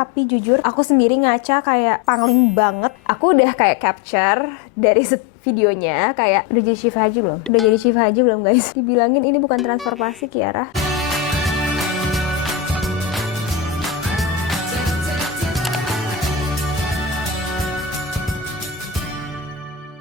tapi jujur aku sendiri ngaca kayak pangling banget. Aku udah kayak capture dari videonya kayak udah jadi Syifa Haji belum? Udah jadi Syifa Haji belum guys? Dibilangin ini bukan transformasi Kiara.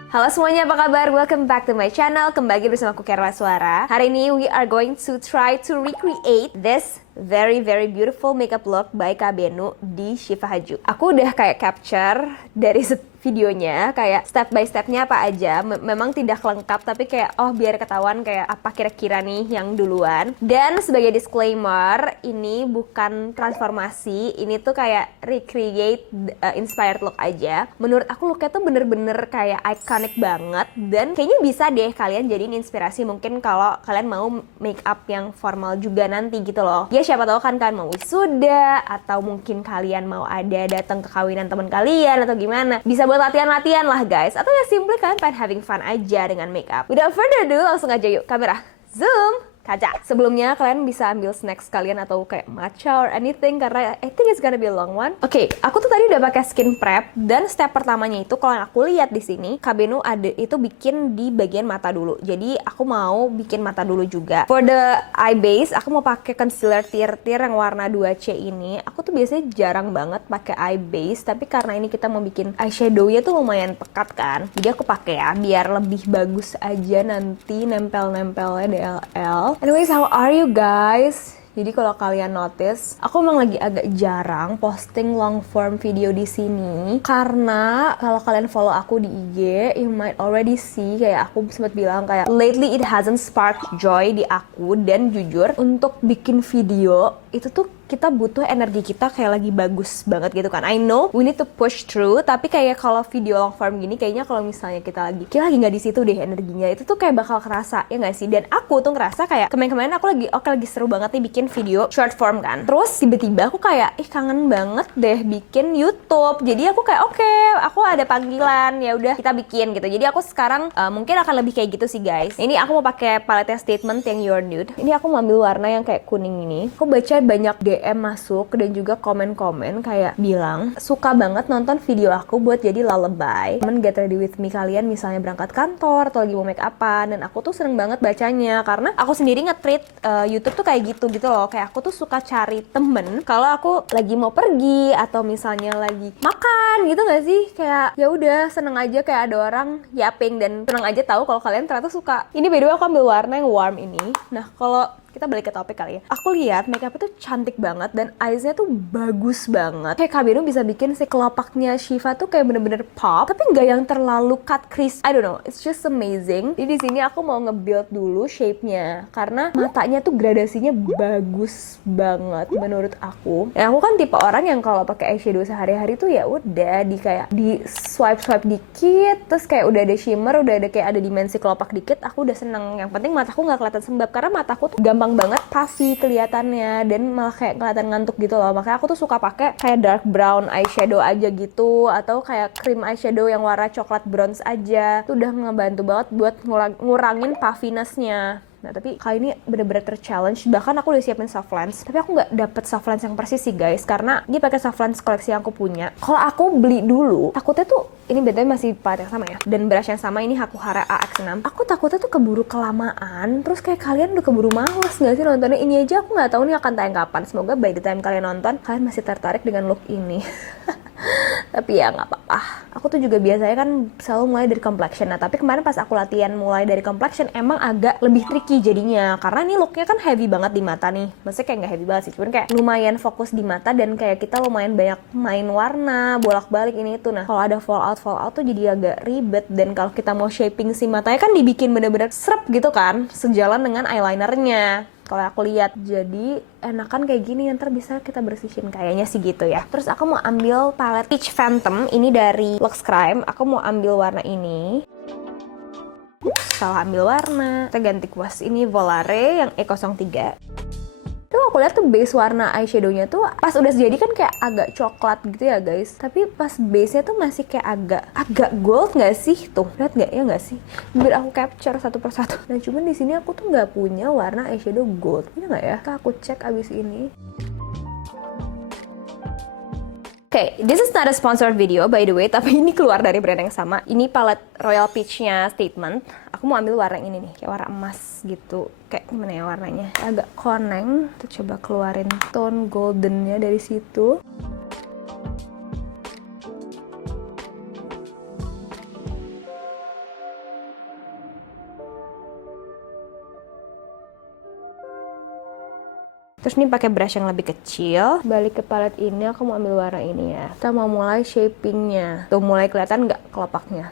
Halo semuanya, apa kabar? Welcome back to my channel. Kembali bersama aku Kiara Suara. Hari ini we are going to try to recreate this very beautiful makeup look by Kak Benu di Syifa Haju. Aku udah kayak capture dari videonya kayak step by stepnya apa aja. Memang tidak lengkap tapi kayak biar ketahuan kayak apa kira-kira nih yang duluan. Dan sebagai disclaimer, ini bukan transformasi, ini tuh kayak recreate inspired look aja. Menurut aku looknya tuh bener-bener kayak iconic banget dan kayaknya bisa deh kalian jadiin inspirasi mungkin kalau kalian mau make up yang formal juga nanti gitu loh. Ya siapa tahu kan kalian mau wisuda atau mungkin kalian mau ada datang ke kawinan teman kalian atau gimana. Bisa buat latihan-latihan lah guys, atau ya simple kan pengen having fun aja dengan makeup. Without further ado, langsung aja yuk kamera zoom kaca. Sebelumnya kalian bisa ambil snacks kalian atau kayak matcha or anything karena I think it's gonna be a long one. Oke, aku tuh tadi udah pakai skin prep dan step pertamanya itu kalau yang aku lihat di sini Kak Benu ada itu bikin di bagian mata dulu. Jadi aku mau bikin mata dulu juga. For the eye base, aku mau pakai concealer tear yang warna 2C ini. Aku tuh biasanya jarang banget pakai eye base, tapi karena ini kita mau bikin eyeshadow-nya tuh lumayan pekat kan. Jadi aku pakai ya biar lebih bagus aja nanti nempel-nempelnya DLL. Anyways, how are you guys? Jadi kalau kalian notice, aku emang lagi agak jarang posting long form video di sini karena kalau kalian follow aku di IG, you might already see kayak aku sempat bilang kayak lately it hasn't sparked joy di aku. Dan jujur untuk bikin video itu tuh kita butuh energi kita kayak lagi bagus banget gitu kan. I know we need to push through, tapi kayak kalau video long form gini kayaknya kalau misalnya kita lagi nggak di situ deh energinya, itu tuh kayak bakal kerasa ya nggak sih. Dan aku tuh ngerasa kayak kemarin aku lagi seru banget nih bikin video short form kan, terus tiba-tiba aku kayak kangen banget deh bikin YouTube. Jadi aku kayak aku ada panggilan, ya udah kita bikin gitu. Jadi aku sekarang mungkin akan lebih kayak gitu sih guys. Ini aku mau pakai palette statement yang Your Nude. Ini aku mau ambil warna yang kayak kuning ini. Aku baca banyak DM masuk dan juga komen-komen kayak bilang suka banget nonton video aku buat jadi lullaby get ready with me kalian misalnya berangkat kantor atau lagi mau make upan. Dan aku tuh seneng banget bacanya karena aku sendiri nge-treat YouTube tuh kayak gitu loh. Kayak aku tuh suka cari temen kalau aku lagi mau pergi atau misalnya lagi makan gitu gak sih. Kayak ya udah seneng aja kayak ada orang yapping dan seneng aja tahu kalau kalian ternyata suka. Ini by the way aku ambil warna yang warm ini. Nah kalau kita balik ke topik kali ya. Aku lihat makeup itu cantik banget dan eyesnya tuh bagus banget. Kayak Kak Benu bisa bikin si kelopaknya Syifa tuh kayak bener-bener pop, tapi nggak yang terlalu cut crease. I don't know, it's just amazing. Jadi di sini aku mau nge-build dulu shape-nya karena matanya tuh gradasinya bagus banget menurut aku. Ya aku kan tipe orang yang kalau pakai eyeshadow sehari-hari tuh ya udah di swipe dikit, terus kayak udah ada shimmer, udah ada kayak ada dimensi kelopak dikit, aku udah seneng. Yang penting mataku nggak kelihatan sembab karena mataku tuh gampang banget puffy kelihatannya dan malah kayak kelihatan ngantuk gitu loh. Makanya aku tuh suka pakai kayak dark brown eyeshadow aja gitu atau kayak cream eyeshadow yang warna coklat bronze aja. Itu udah ngebantu banget buat ngurangin puffiness-nya. Nah tapi kali ini bener-bener ter-challenge. Bahkan aku udah siapin soft lens, tapi aku nggak dapet soft lens yang persis sih guys, karena ini pakai soft lens koleksi yang aku punya. Kalau aku beli dulu, takutnya tuh ini bedanya masih palette yang sama ya, dan brush yang sama, ini Hakuhara AX6. Aku takutnya tuh keburu kelamaan, terus kayak kalian udah keburu males nggak sih nontonnya. Ini aja aku nggak tahu nih akan tayang kapan. Semoga by the time kalian nonton, kalian masih tertarik dengan look ini. Tapi ya nggak apa-apa. Aku tuh juga biasanya kan selalu mulai dari complexion. Nah tapi kemarin pas aku latihan mulai dari complexion emang agak lebih tricky jadinya, karena ini looknya kan heavy banget di mata nih. Maksudnya kayak nggak heavy banget sih, cuman kayak lumayan fokus di mata dan kayak kita lumayan banyak main warna bolak-balik ini itu. Nah kalau ada fallout tuh jadi agak ribet. Dan kalau kita mau shaping si matanya kan dibikin bener-bener serep gitu kan, sejalan dengan eyelinernya kalau aku lihat. Jadi enakan kayak gini, ntar bisa kita bersihin kayaknya sih gitu ya. Terus aku mau ambil palette Peach Phantom ini dari Lux Crime. Aku mau ambil warna ini. Salah ambil warna. Kita ganti kuas ini Volare yang E03. Tuh aku lihat tuh base warna eyeshadownya tuh pas udah jadi kan kayak agak coklat gitu ya guys, tapi pas base-nya tuh masih kayak agak gold nggak sih? Tuh lihat nggak ya, nggak sih? Biar aku capture satu persatu. Nah cuman di sini aku tuh nggak punya warna eyeshadow gold, punya nggak ya? Aku cek abis ini. Oke, this is not a sponsored video by the way, tapi ini keluar dari brand yang sama. Ini palette Royal Peach-nya Statement. Aku mau ambil warna yang ini nih, kayak warna emas gitu. Kayak gimana ya warnanya? Agak koneng. Kita coba keluarin tone goldennya dari situ. Terus ini pakai brush yang lebih kecil. Balik ke palette ini, aku mau ambil warna ini ya. Kita mau mulai shapingnya. Tuh mulai kelihatan nggak kelopaknya?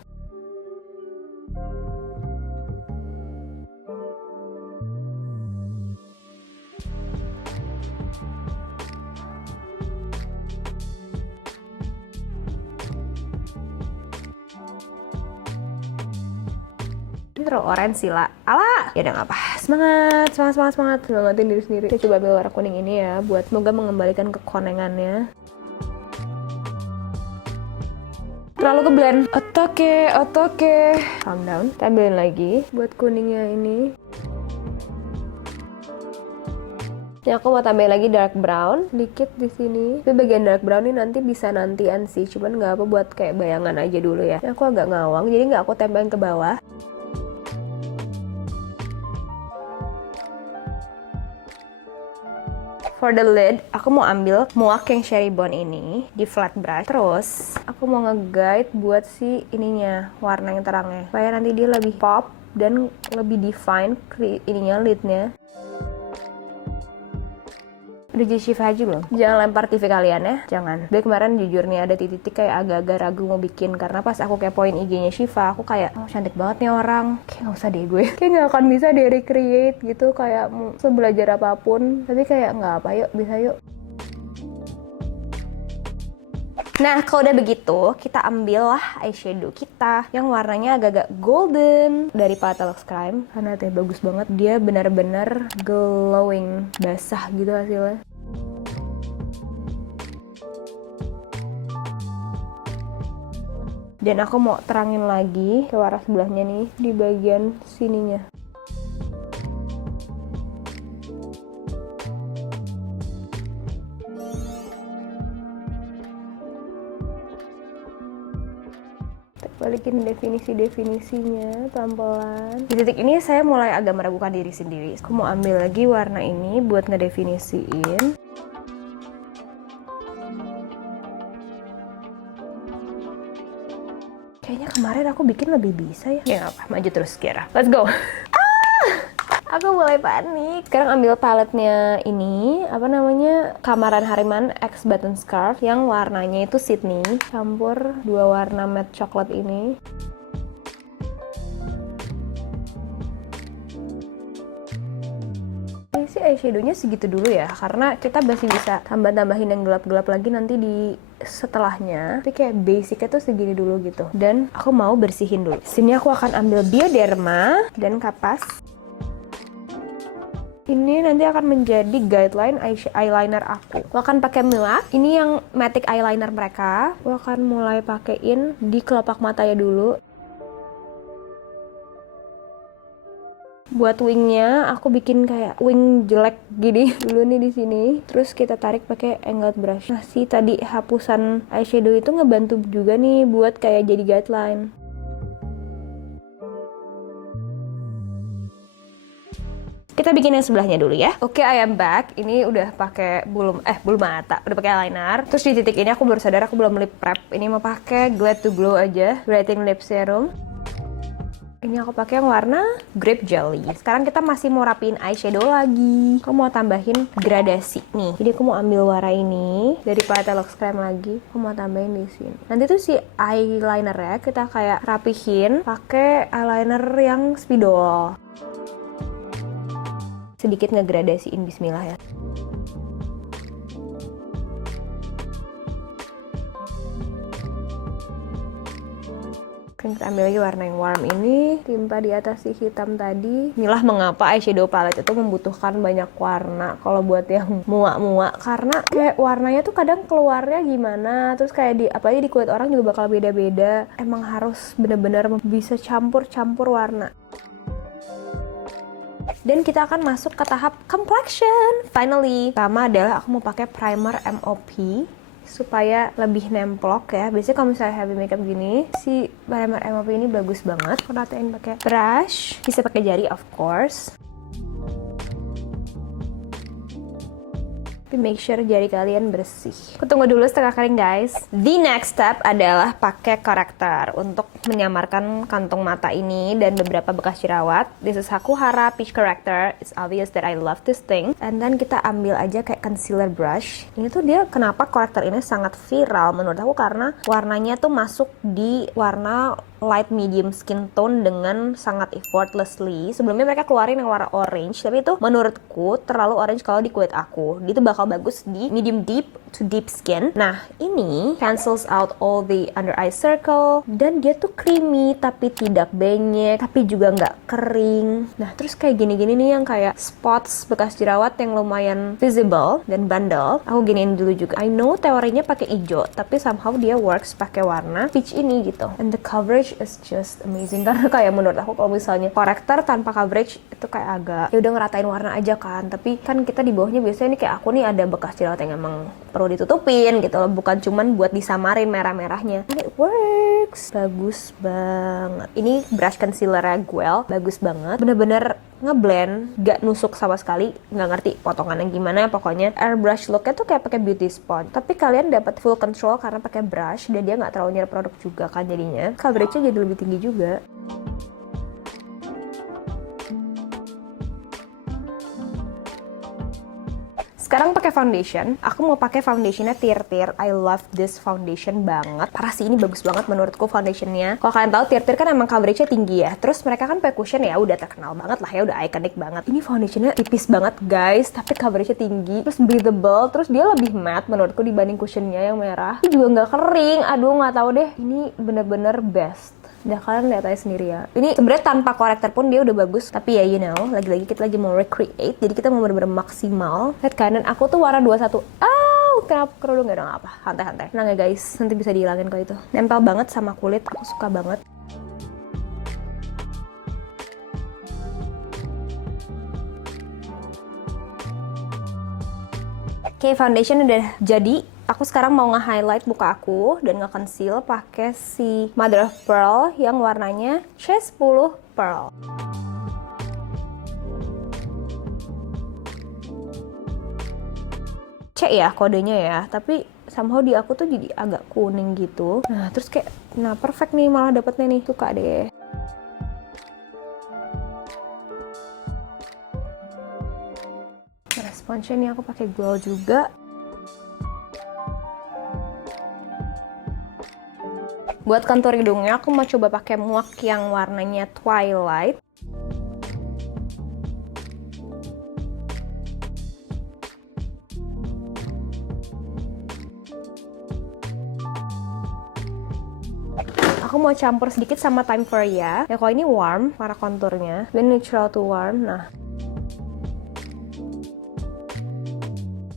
Terlalu orange sih lah. Alah, ya udah nggak apa. Semangatin diri sendiri. Kita coba ambil warna kuning ini ya, buat semoga mengembalikan kekonengannya. Terlalu ke blend. Otoke. Calm down. Kita ambilin lagi buat kuningnya ini. Ini aku mau tambahin lagi dark brown dikit di sini. Tapi bagian dark brown ini nanti bisa nantian sih, cuman nggak apa buat kayak bayangan aja dulu ya. Ini aku agak ngawang, jadi nggak aku tempelin ke bawah. For the lid, aku mau ambil muak yang cherry bone ini di flat brush. Terus, aku mau nge-guide buat si ininya, warna yang terangnya. Supaya nanti dia lebih pop dan lebih define ininya, lidnya. Udah jadi Shiva Haji belum? Jangan lempar TV kalian ya, jangan. Dia kemarin jujur nih ada titik-titik kayak agak-agak ragu mau bikin. Karena pas aku kepoin IG-nya Shiva, aku kayak, oh cantik banget nih orang. Kayak gak usah deh gue. Kayak gak akan bisa deh recreate gitu, kayak sebelajar apapun. Tapi kayak gak apa, yuk bisa yuk. Nah, kalau udah begitu, kita ambil lah eyeshadow kita yang warnanya agak-agak golden dari palette Lux Crime. Karena teh bagus banget, dia benar-benar glowing, basah gitu hasilnya. Dan aku mau terangin lagi ke warna sebelahnya nih, di bagian sininya. Balikin definisi-definisinya pelan-pelan. Di titik ini saya mulai agak meragukan diri sendiri. Aku mau ambil lagi warna ini buat ngedefinisiin. Kayaknya kemarin aku bikin lebih bisa ya. Ya apa, maju terus Kiara. Let's go! Aku mulai panik. Sekarang ambil paletnya ini, apa namanya, Kamaran Hariman X Button Scarf yang warnanya itu Sydney, campur dua warna matte coklat ini. Si eyeshadownya segitu dulu ya, karena kita masih bisa tambah-tambahin yang gelap-gelap lagi nanti di setelahnya. Tapi kayak basicnya tuh segini dulu gitu. Dan aku mau bersihin dulu. Sini aku akan ambil Bioderma dan kapas. Ini nanti akan menjadi guideline eyeliner aku. Aku akan pakai Mila. Ini yang matic eyeliner mereka. Aku akan mulai pakein di kelopak matanya dulu. Buat wingnya, aku bikin kayak wing jelek gini dulu nih di sini. Terus kita tarik pakai angled brush. Nah, si tadi hapusan eyeshadow itu ngebantu juga nih buat kayak jadi guideline. Kita bikin yang sebelahnya dulu ya. Oke, I am back. Ini udah pakai bulu mata, udah pakai eyeliner. Terus di titik ini aku baru sadar aku belum lip prep. Ini mau pakai Glad to Glow aja, Brightening Lip Serum. Ini aku pakai yang warna Grape Jelly. Sekarang kita masih mau rapiin eyeshadow lagi. Aku mau tambahin gradasi nih. Jadi aku mau ambil warna ini dari palette Lux Crime lagi. Aku mau tambahin di sini. Nanti tuh si eyelinernya kita kayak rapihin pakai eyeliner yang spidol. Sedikit ngegradasiin, bismillah ya. Kita ambil lagi warna yang warm ini, timpa di atas si hitam tadi. Inilah mengapa eyeshadow palette itu membutuhkan banyak warna kalau buat yang muak-muak, karena kayak warnanya tuh kadang keluarnya gimana, terus kayak apalagi di kulit orang juga bakal beda-beda. Emang harus bener-bener bisa campur-campur warna. Dan kita akan masuk ke tahap complexion. Finally, pertama adalah aku mau pakai primer MOP supaya lebih nemplok ya. Biasanya kalau misalnya heavy makeup gini, si primer MOP ini bagus banget. Aku ratain pakai brush, bisa pakai jari of course. Tapi make sure jari kalian bersih. Aku tunggu dulu setengah kering guys. The next step adalah pakai corrector untuk menyamarkan kantung mata ini dan beberapa bekas jerawat. This is Hakuhara Peach Corrector. It's obvious that I love this thing. And then kita ambil aja kayak concealer brush. Ini tuh dia kenapa corrector ini sangat viral menurut aku karena warnanya tuh masuk di warna light medium skin tone dengan sangat effortlessly. Sebelumnya mereka keluarin yang warna orange, tapi itu menurutku terlalu orange kalau di kulit aku. Dia tuh bakal bagus di medium deep to deep skin. Nah, ini cancels out all the under eye circle dan dia tuh creamy tapi tidak benyek, tapi juga nggak kering. Nah, terus kayak gini-gini nih yang kayak spots bekas jerawat yang lumayan visible dan bandel. Aku giniin dulu juga. I know teorinya pakai hijau, tapi somehow dia works pakai warna peach ini gitu. And the coverage is just amazing karena kayak menurut aku kalau misalnya corrector tanpa coverage itu kayak agak ya udah ngeratain warna aja kan, tapi kan kita di bawahnya biasanya nih kayak aku nih ada bekas jerawat yang emang perlu ditutupin gitu loh, bukan cuman buat disamarin merah-merahnya. And it works, bagus banget. Ini brush concealer Guel, bagus banget, bener-bener ngeblend, gak nusuk sama sekali, nggak ngerti potongannya gimana, pokoknya airbrush looknya tuh kayak pakai beauty sponge, tapi kalian dapat full control karena pakai brush dan dia nggak terlalu nyerap produk juga kan, jadinya coveragenya jadi lebih tinggi juga. Sekarang pakai foundation. Aku mau pakai foundationnya Tir-Tir. I love this foundation banget. Parah sih, ini bagus banget menurutku foundationnya. Kalau kalian tahu Tir-Tir kan emang coveragenya tinggi ya. Terus mereka kan pakai cushion ya, udah terkenal banget lah ya, udah iconic banget. Ini foundationnya tipis banget guys, tapi coveragenya tinggi. Terus breathable, terus dia lebih matte menurutku dibanding cushionnya yang merah. Ini juga nggak kering. Aduh nggak tahu deh. Ini bener-bener best. Udah kalian lihat aja sendiri ya. Ini sebenarnya tanpa korektor pun dia udah bagus. Tapi ya you know, lagi-lagi kita lagi mau recreate. Jadi kita mau bener-bener maksimal. Lihat kanan aku tuh warna 21. Kenapa kerudung? Gak ada apa. Santai-santai. Tenang ya guys, nanti bisa dihilangin kok itu. Nempel banget sama kulit. Aku suka banget. Oke, foundation udah jadi. Aku sekarang mau nge-highlight muka aku dan nge-conceal pakai si Mother of Pearl yang warnanya C10 Pearl. C ya kodenya ya, tapi somehow di aku tuh jadi agak kuning gitu. Nah, terus kayak, nah perfect nih malah dapetnya nih, suka deh. Responsnya nih aku pakai glow juga. Buat kontur hidungnya aku mau coba pakai muak yang warnanya Twilight. Aku mau campur sedikit sama Time for Ya. Ya kalau ini warm warna konturnya, dan neutral to warm. Nah,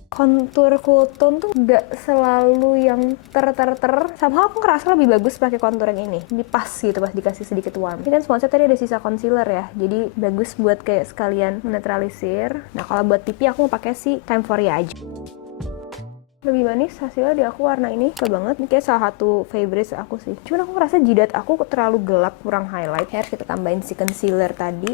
kontur cool tone tuh gak selalu yang somehow aku ngerasa lebih bagus pakai kontur yang ini. Ini pas gitu pas dikasih sedikit warm. Ini kan sponsor tadi ada sisa concealer ya, jadi bagus buat kayak sekalian menetralisir. Nah kalau buat pipi aku mau pakai si Time for Ya aja. Lebih manis hasilnya di aku warna ini, suka banget. Ini kayak salah satu favorite aku sih. Cuman aku ngerasa jidat aku terlalu gelap, kurang highlight. Harus kita tambahin si concealer tadi.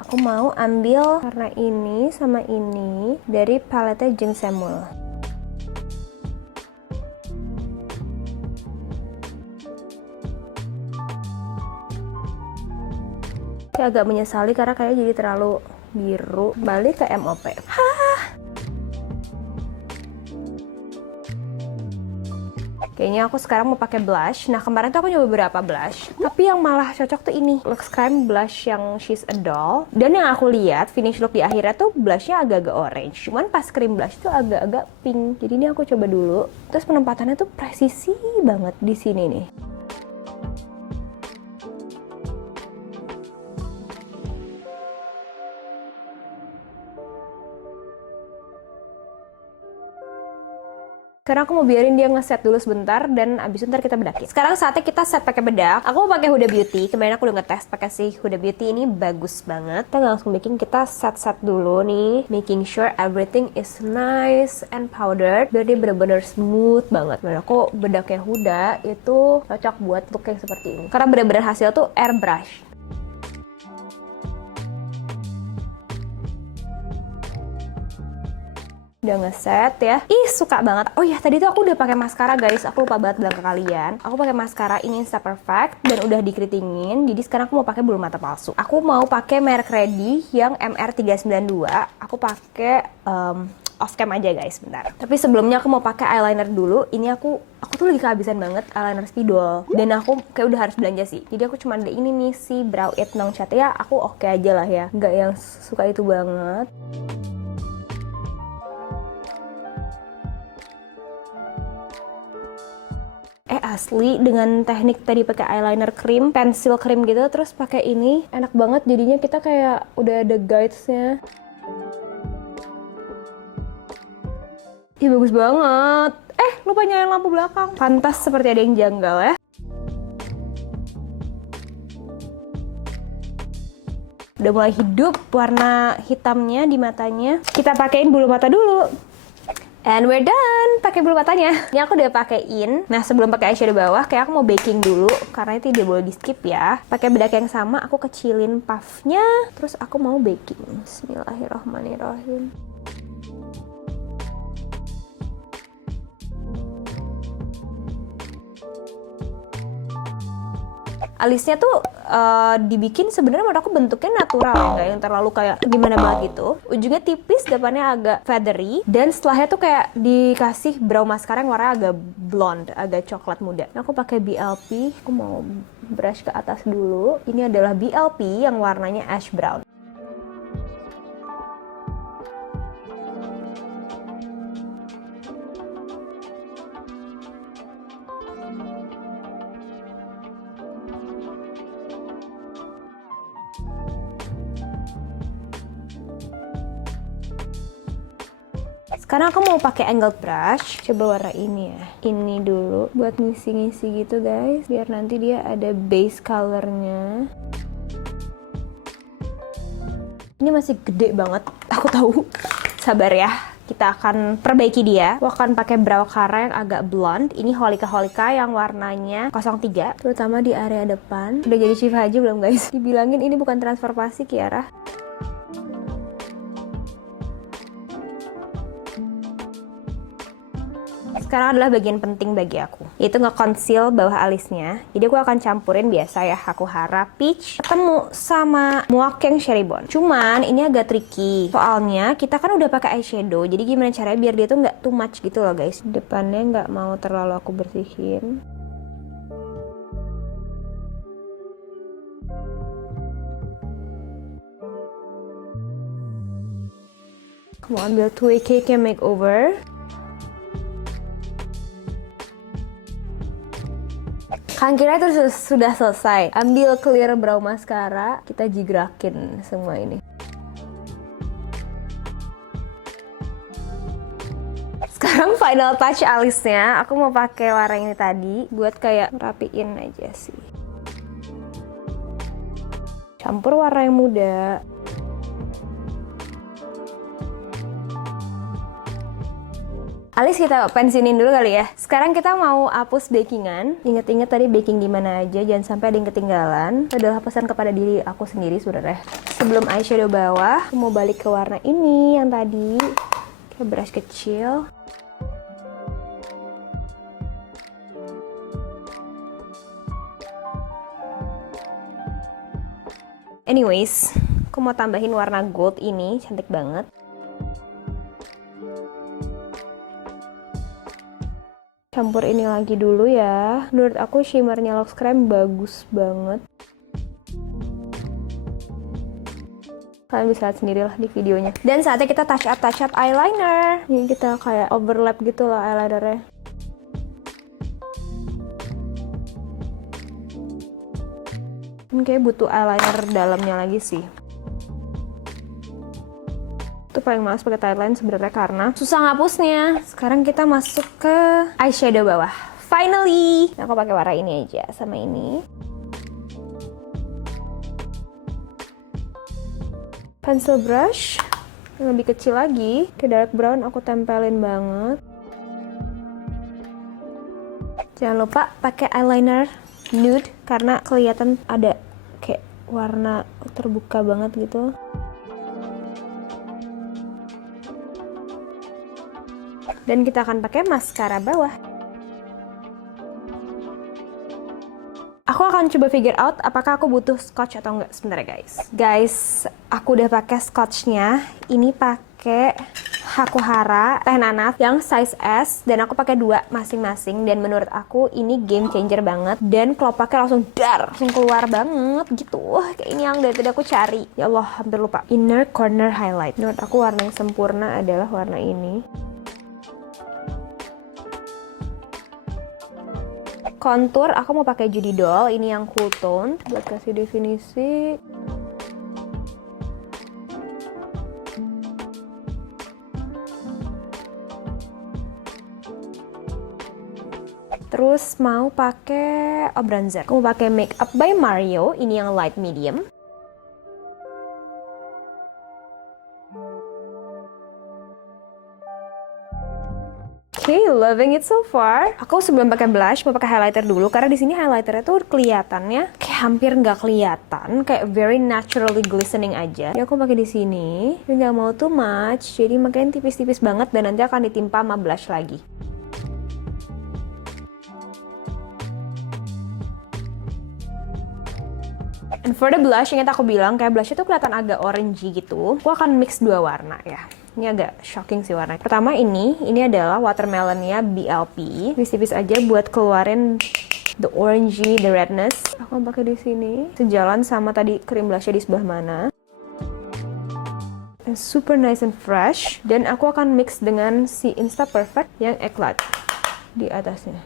Aku mau ambil warna ini sama ini dari paletnya Jeng Samuel. Saya agak menyesali karena kayaknya jadi terlalu biru. Balik ke MOP. Kayaknya aku sekarang mau pakai blush. Nah kemarin tuh aku nyoba beberapa blush, tapi yang malah cocok tuh ini Lux Creme blush yang She's a Doll. Dan yang aku lihat finish look di akhirnya tuh blushnya agak-agak orange, cuman pas cream blush tuh agak-agak pink. Jadi ini aku coba dulu. Terus penempatannya tuh presisi banget di sini nih. Karena aku mau biarin dia ngeset dulu sebentar dan abis itu ntar kita bedakin. Sekarang saatnya kita set pakai bedak. Aku mau pakai Huda Beauty. Kemarin aku udah ngetes pakai si Huda Beauty, ini bagus banget. Kita nggak langsung bikin, kita set dulu nih, making sure everything is nice and powdered biar dia bener-bener smooth banget. Dan aku bedaknya Huda itu cocok buat look yang seperti ini. Karena bener-bener hasil tuh airbrush. Udah ngeset ya. Ih, suka banget. Oh ya, tadi tuh aku udah pakai maskara guys. Aku lupa banget bilang ke kalian. Aku pakai maskara ini Insta Perfect dan udah dikeritingin. Jadi sekarang aku mau pakai bulu mata palsu. Aku mau pakai merek Ready yang MR392. Aku pakai off cam aja guys, bentar. Tapi sebelumnya aku mau pakai eyeliner dulu. Ini aku tuh lagi kehabisan banget eyeliner spidol. Dan aku kayak udah harus belanja sih. Jadi aku cuma ada ini nih, si Brow It Nong Cat. Ya, aku oke aja lah ya. Nggak yang suka itu banget. Asli dengan teknik tadi pakai eyeliner cream, pensil cream gitu, terus pakai ini enak banget, jadinya kita kayak udah ada guidesnya. Ih, bagus banget. Lupa nyalain lampu belakang. Pantas seperti ada yang janggal ya. Udah mulai hidup warna hitamnya di matanya. Kita pakein bulu mata dulu. And we're done, pakai bulu matanya. Ini aku udah pakein. Nah, sebelum pakai eyeshadow bawah, kayak aku mau baking dulu karena itu tidak boleh di skip ya. Pakai bedak yang sama, aku kecilin puffnya, terus aku mau baking. Bismillahirrahmanirrahim. Alisnya tuh dibikin sebenarnya menurut aku bentuknya natural, nggak yang terlalu kayak gimana banget gitu. Ujungnya tipis, depannya agak feathery, dan setelahnya tuh kayak dikasih brow mascara yang warna agak blonde, agak coklat muda. Nah, aku pakai BLP, aku mau brush ke atas dulu. Ini adalah BLP yang warnanya ash brown. Sekarang aku mau pakai angled brush. Coba warna ini ya. Ini dulu buat ngisi-ngisi gitu guys, biar nanti dia ada base colornya. Ini masih gede banget, aku tahu. Sabar ya, kita akan perbaiki dia. Aku akan pakai brow cara yang agak blonde. Ini Holika yang warnanya 03, terutama di area depan. Udah jadi Shiva aja belum guys? Dibilangin ini bukan transformasi Kiara. Sekarang adalah bagian penting bagi aku, yaitu nge-conceal bawah alisnya. Jadi aku akan campurin biasa ya, aku harap peach ketemu sama Muakeng Cherry Bomb. Cuman ini agak tricky, soalnya kita kan udah pakai eyeshadow. Jadi gimana caranya biar dia tuh nggak too much gitu loh guys. Depannya nggak mau terlalu aku bersihin. Aku mau ambil 2KK Makeover. Kan kira itu sudah selesai. Ambil clear brow mascara, kita jigrakin semua ini. Sekarang final touch alisnya, aku mau pakai warna ini tadi buat kayak rapiin aja sih. Campur warna yang muda. Alis kita pensiunin dulu kali ya. Sekarang kita mau hapus bakingan. Ingat-ingat tadi baking di mana aja, jangan sampai ada yang ketinggalan. Itu adalah pesan kepada diri aku sendiri sebenarnya. Sebelum eyeshadow bawah, aku mau balik ke warna ini yang tadi. Kayak brush kecil. Anyways, aku mau tambahin warna gold ini, cantik banget. Campur ini lagi dulu ya. Menurut aku shimmernya Lux Creme bagus banget. Kalian bisa lihat sendirilah di videonya. Dan saatnya kita touch up eyeliner. Ini kita kayak overlap gitu lah eyelinernya. Ini kayak butuh eyeliner dalamnya lagi sih. Untuk paling males pakai Thailand sebenarnya karena susah ngapusnya. Sekarang kita masuk ke eyeshadow bawah. Finally, aku pakai warna ini aja sama ini. Pencil brush yang lebih kecil lagi, ke dark brown aku tempelin banget. Jangan lupa pakai eyeliner nude karena kelihatan ada kayak warna terbuka banget gitu. Dan kita akan pakai maskara bawah. Aku akan coba figure out apakah aku butuh scotch atau enggak sebentar ya guys. Guys, aku udah pakai scotchnya. Ini pakai Hakuhara teh nanas yang size S dan aku pakai 2 masing-masing dan menurut aku ini game changer banget dan kalau pakai langsung langsung keluar banget gitu. Kayak ini yang dari tadi aku cari. Ya Allah, hampir lupa. Inner corner highlight. Menurut aku warna yang sempurna adalah warna ini. Contour, aku mau pakai Judy Doll, ini yang cool tone buat kasih definisi. Terus mau pakai bronzer. Aku mau pakai Makeup by Mario, ini yang light medium. Okay, loving it so far. Aku sebelum pakai blush mau pakai highlighter dulu karena di sini highlighternya tuh kelihatannya kayak hampir nggak kelihatan, kayak very naturally glistening aja. Jadi aku pakai di sini, nggak mau too much, jadi makin tipis-tipis banget dan nanti akan ditimpa sama blush lagi. And for the blush, ingat aku bilang kayak blushnya tuh kelihatan agak orangey gitu. Aku akan mix 2 warna ya. Ini agak shocking sih warnanya. Pertama ini adalah watermelonnya BLP. Tipis-tipis aja buat keluarin the orangey, the redness. Aku mau pakai di sini. Sejalan sama tadi krim blushnya di sebelah mana. And super nice and fresh. Dan aku akan mix dengan si Insta Perfect yang Eclat di atasnya.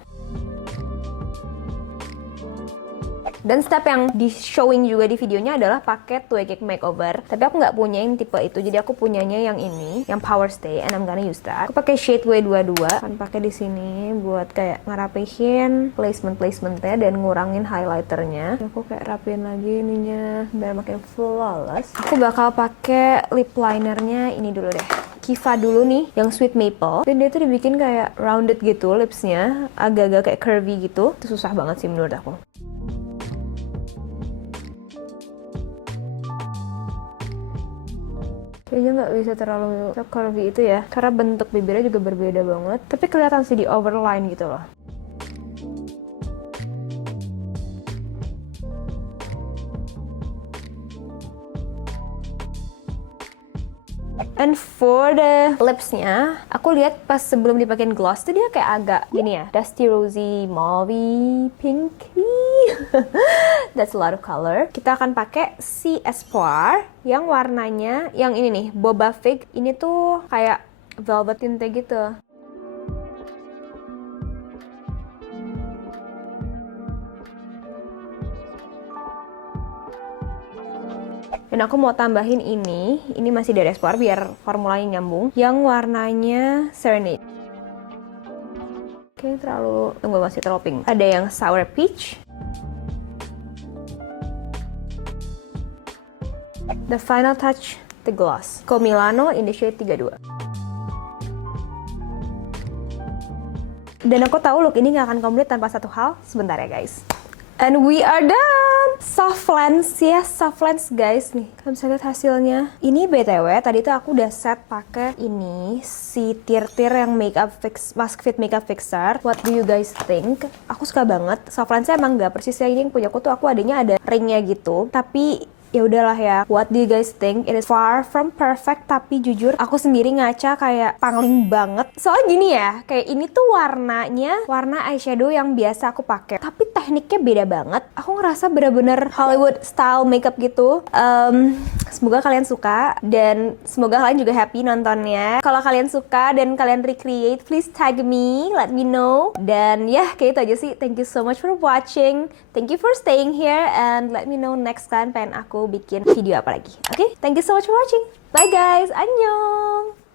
Dan step yang di showing juga di videonya adalah pakai Twiggy Makeover. Tapi aku nggak punya yang tipe itu, jadi aku punyanya yang ini, yang Power Stay, and I'm gonna use that. Aku pakai shade W22, akan pakai di sini buat kayak ngerapihin placement-placementnya dan ngurangin highlighternya. Aku kayak rapiin lagi ininya biar makin flawless. Aku bakal pakai lip linernya ini dulu deh. Kiva dulu nih, yang Sweet Maple. Dan dia tuh dibikin kayak rounded gitu lipsnya, agak-agak kayak curvy gitu. Itu susah banget sih menurut aku. Kayaknya nggak bisa terlalu curvy itu ya, karena bentuk bibirnya juga berbeda banget. Tapi kelihatan sih di overline gitu loh. And for the lipsnya, aku lihat pas sebelum dipakein gloss tuh dia kayak agak gini ya, dusty rosy, mauve, pinky. That's a lot of color. Kita akan pakai si Espoir yang warnanya yang ini nih, Boba Fig. Ini tuh kayak velvet tinte gitu. Dan aku mau tambahin ini masih dari Espoir biar formulanya nyambung, yang warnanya Serenade. Oke, masih terlalu pink. Ada yang Sour Peach. The final touch, the gloss. Co Milano in the shade 32. Dan aku tahu look ini nggak akan komplit tanpa satu hal. Sebentar ya guys. And we are done! Soft lens, yes, soft lens guys nih. Kalian bisa lihat hasilnya. Ini BTW, tadi tuh aku udah set pakai ini, si tir-tir yang Mask Fit Makeup Fixer. What do you guys think? Aku suka banget. Soft lensnya emang nggak persis ya, ini yang punya aku tuh aku adanya ada ringnya gitu. Tapi ya udahlah ya. What do you guys think? It is far from perfect, tapi jujur aku sendiri ngaca kayak pangling banget. Soalnya gini ya, kayak ini tuh warnanya warna eyeshadow yang biasa aku pakai, tapi tekniknya beda banget. Aku ngerasa bener-bener Hollywood style makeup gitu. Semoga kalian suka dan semoga kalian juga happy nontonnya. Kalau kalian suka dan kalian recreate, please tag me, let me know. Dan ya kayak itu aja sih. Thank you so much for watching. Thank you for staying here and let me know next time pengen aku aku bikin video apa lagi. Oke, thank you so much for watching. Bye guys, annyeong.